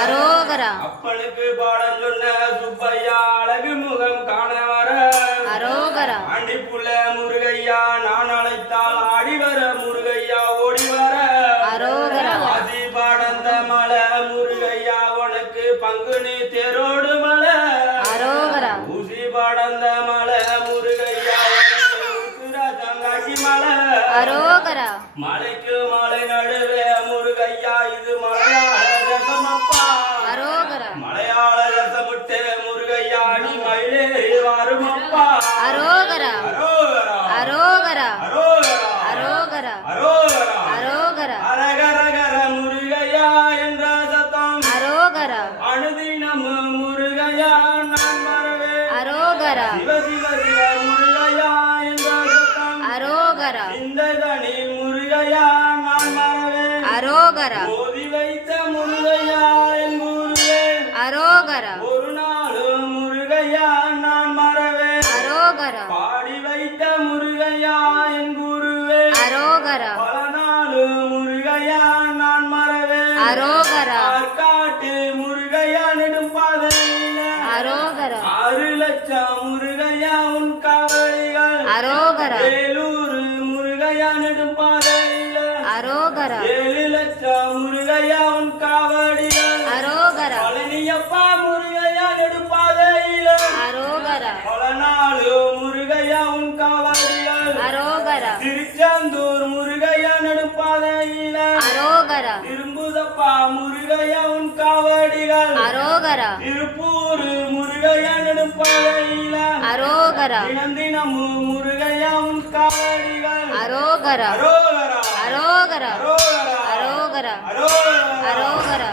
அரோகரா அப்பனுக்கு பாடம் சொன்ன சுப்பையா அழகு முகம் காண வர அரோகரா ஆண்டிப்புள்ள முருகையா நான் அழைத்தால் ஆடி வர முருகையா ஓடி வர அரோகரா ஆதி பாடந்த மலை முருகையா உனக்கு பங்குனி தேரோடு மலை அரோகரா ஊசி பாடந்த மலை முருகையா தங்காசி மலை அரோகரா மலைக்கு மலை நடுவே முருகையா இது மலையாள ரசமப்பா அரோகரா மலையாள ரசமுட்டு முருகையா நீ மயிலேறி வருமப்பா அரோகரா அரோகரா அரோகரா அரோகரா அரோகரா அரோகரா அரோகரா அரகரகர முருகையா என்ற சத்தம் அரோகரா அனுதினம் முருகையா நான் மறவே அரோகரா சிவ சிவ சிவ முருகையா என்ற சத்தம் அரோகரா இந்த தனி முருகையா நான் மறவே அரோகரா ஓதி வைத்த முருகையா என் குருவே அரோகரா ஒரு நாளும் முருகையா நான் மறவே அரோகரா பாடி வைத்த முருகையா என் குருவே அரோகரா பல நாளும் முருகையா நான் மறவே அரோகரா காட்டு முருகையா நெடும் பாதையில அரோகரா 6 லட்சம் முருகையா உன் காவலிகள் அரோகரா வேலூர் முருகையா நெடும் பாதையில அரோகரா 7 லட்சம் முருகையா உன் காவடிகள் அரோகரா பழனியப்பா முருகையா நெடும் பாதையில அரோகரா பல நாளு முருகையா உன் காவடிகள் அரோகரா திருச்செந்தூர் முருகையா நெடும் பாதையில அரோகரா இரும்புதப்பா முருகையா உன் காவடிகள் அரோகரா திருப்பூர் முருகையா நெடும் பாதையில அரோகரா தினம் தினமும் முருகையா உன் காவடிகள் அரோகரா அரோகரா அரோகரா அரோகரா அரோகரா அரோகரா அரோகரா